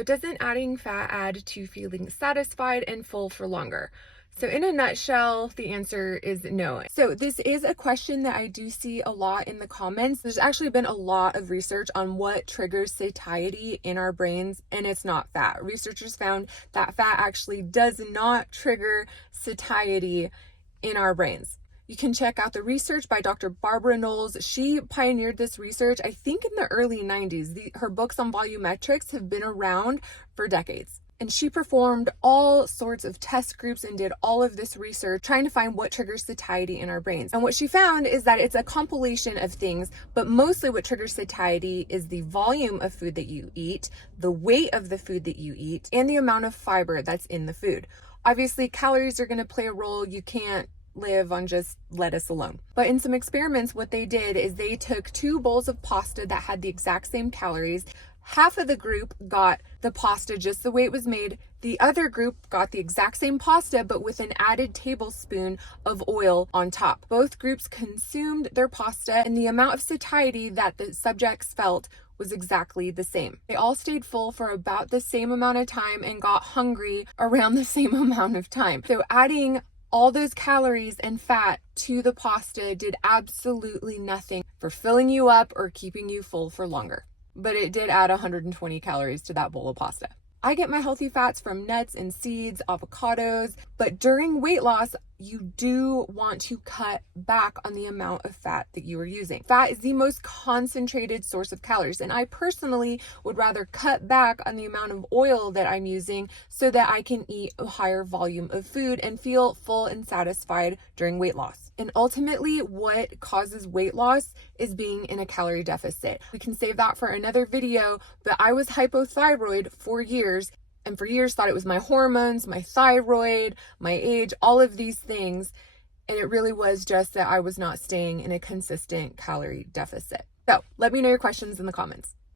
But doesn't adding fat add to feeling satisfied and full for longer? So in a nutshell, the answer is no. So this is a question that I do see a lot in the comments. There's actually been a lot of research on what triggers satiety in our brains, and it's not fat. Researchers found that fat actually does not trigger satiety in our brains. You can check out the research by Dr. Barbara Knowles. She pioneered this research, I think, in the early 90s. Her books on volumetrics have been around for decades. And she performed all sorts of test groups and did all of this research trying to find what triggers satiety in our brains. And what she found is that it's a compilation of things, but mostly what triggers satiety is the volume of food that you eat, the weight of the food that you eat, and the amount of fiber that's in the food. Obviously, calories are going to play a role. You can't live on just lettuce alone. But in some experiments, what they did is they took 2 bowls of pasta that had the exact same calories. Half of the group got the pasta just the way it was made. The other group got the exact same pasta, but with an added tablespoon of oil on top. Both groups consumed their pasta, and the amount of satiety that the subjects felt was exactly the same. They all stayed full for about the same amount of time and got hungry around the same amount of time. So adding all those calories and fat to the pasta did absolutely nothing for filling you up or keeping you full for longer. But it did add 120 calories to that bowl of pasta. I get my healthy fats from nuts and seeds, avocados, but during weight loss, you do want to cut back on the amount of fat that you are using. Fat is the most concentrated source of calories, and I personally would rather cut back on the amount of oil that I'm using so that I can eat a higher volume of food and feel full and satisfied during weight loss. And ultimately, what causes weight loss is being in a calorie deficit. We can save that for another video, but I was hypothyroid for years, and for years thought it was my hormones, my thyroid, my age, all of these things. And it really was just that I was not staying in a consistent calorie deficit. So let me know your questions in the comments.